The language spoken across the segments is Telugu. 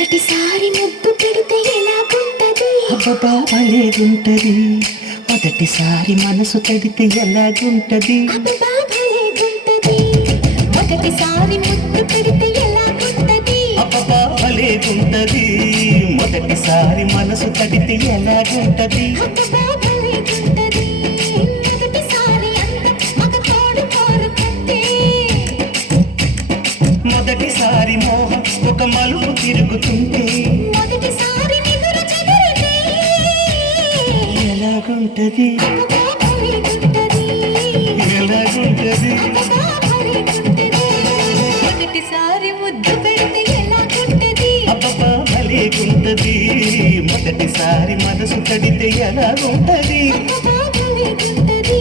మొదటిసారి ముద్దు పెడితే ఎలాగుంటది అబ్బబ్బా భలేగుంటది మొదటిసారి మనసు తడితే ఎలాగుంటది అబ్బబ్బా భలేగుంటది మొదటిసారి ముద్దు పెడితే ఎలాగుంటది అబ్బబ్బా భలేగుంటది మొదటిసారి మనసు తడితే ఎలాగుంటది అబ్బబ్బా భలేగుంటది మొదటిసారి అంత మగ తోడు కోరుకుంటే మొదటిసారి మోహం ఒక మలుపు తిరుగుతుంటే మొదటిసారి నిదుర చెదిరితే ఎలాగుంటది అబ్బబ్బా భలేగుంటది ఎలాగుంటది అబ్బబ్బా భలేగుంటది మొదటిసారి ముద్దు పెడితే ఎలాగుంటది అబ్బబ్బా భలేగుంటది మొదటిసారి మనసు తడితే ఎలాగుంటది అబ్బబ్బా భలేగుంటది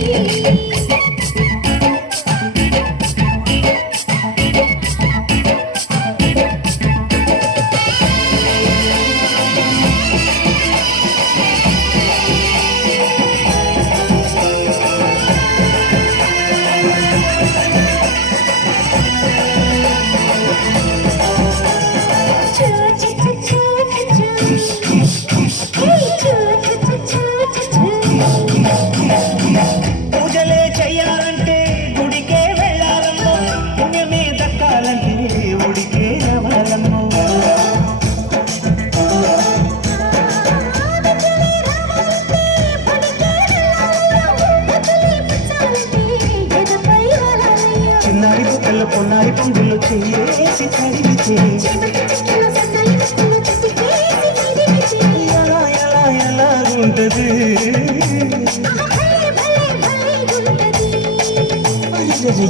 పూజలే చెయ్యాలంటే గుడికే వెళ్ళాలమ్మో పుణ్యమే దక్కాలంటే ఉడికే రావాలమ్మో చిన్నారి పుట్టల పొన్నారి పండులు చేసి చదివితే ఎలా ఎలా ఎలా ఉంటది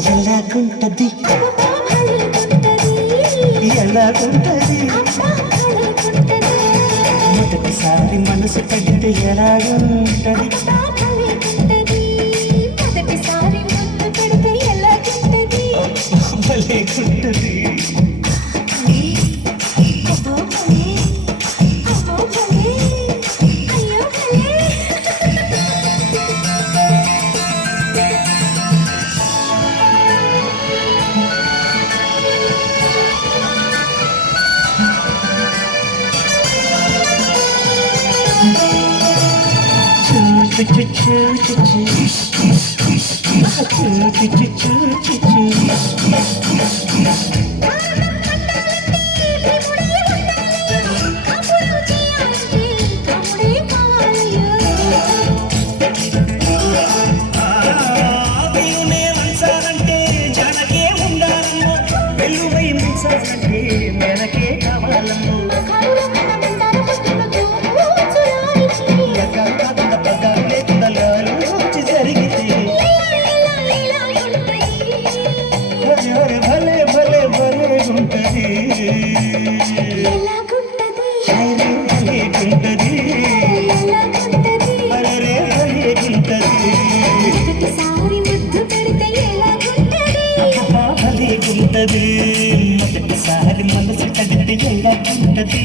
ఎలాగుంటది ఎలాగుంటది మొదటిసారి మనసు తడితే ఎలాగుంటది మొదటిసారి ముద్దు పెడితే ఎలాగుంటది భలేగుంటది అబ్బో భలే అబ్బో భలే అయ్యో భలే దేవునే మంచాలంటే జనకే ఉండాలమ్మో వెలువై మంచాలంటే మెనకే కావాలమ్మో కాకుండా పగాలే కుదలాలు జరిగితే భలే భలే భలే ఉంటది భలేగుంటది అరే భలేగుంటది భలేగుంటది మొదటిసారి మనసు తడితే ఎలాగుంటది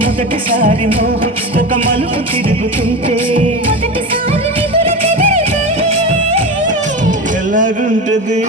మొదటిసారి మోహం ఒక మలుపు తిరుగుతుంటే ఎలాగుంటది